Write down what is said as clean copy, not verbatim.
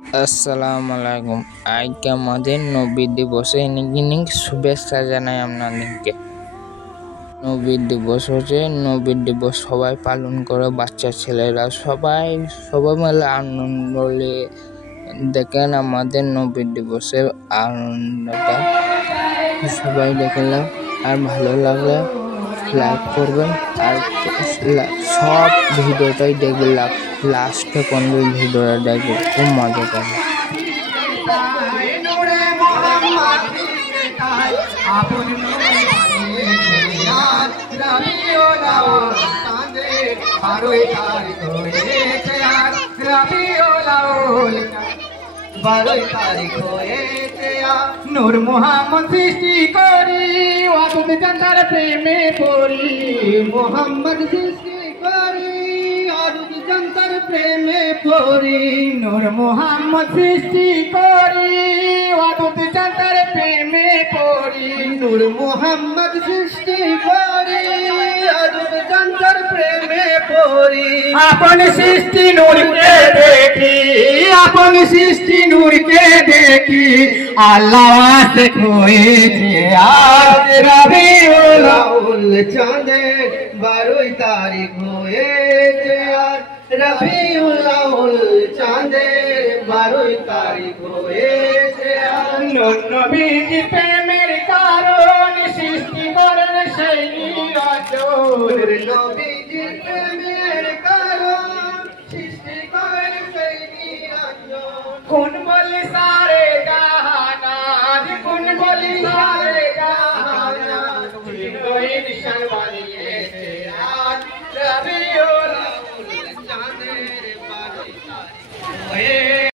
আসসালামু আলাইকুম। আজকে আমাদের নবী দিবসে অনেক শুভেচ্ছা জানাই আপনাদেরকে। নবী দিবস হচ্ছে নবী দিবস সবাই পালন করে, বাচ্চা ছেলেরা সবাই মিলে আনন্দ নিয়ে দেখেন আমাদের নবী দিবসের আনন্দটা সবাই দেখলাম। আর ভালো লাগলে লাইক করবেন আর সব ভিডিওটাই দেখলাম, লাস্টে কোন ভিডিওটা দেখবেন, খুব মজা পাবে। নূর মোহাম্মদ সৃষ্টি করি অদ্ভুত চন্দ্র প্রেমে পড়ি, মোহাম্মদ সৃষ্টি করি অদ্ভুত চন্দ্র প্রেমে পড়ি, নূর মোহাম্মদ সৃষ্টি করি অদ্ভুত চন্দ্র প্রেমে পড়ি, নূর মোহাম্মদ সৃষ্টি করি অদ্ভুত চন্দ্র প্রেমে পড়ি। আপন সৃষ্টি নূরকে দেখি, আপন সৃষ্টি নূরকে দেখি, আল্লাহ से खोएছে আজ রবিউল আউয়াল চাঁদের 12 তারিখ হয়েছে আজ রবিউল আউয়াল চাঁদের 12 তারিখ হয়েছে আজ। নবীজি প্রেমের কারণ সৃষ্টি করেন সেই নিরঞ্জন, নবী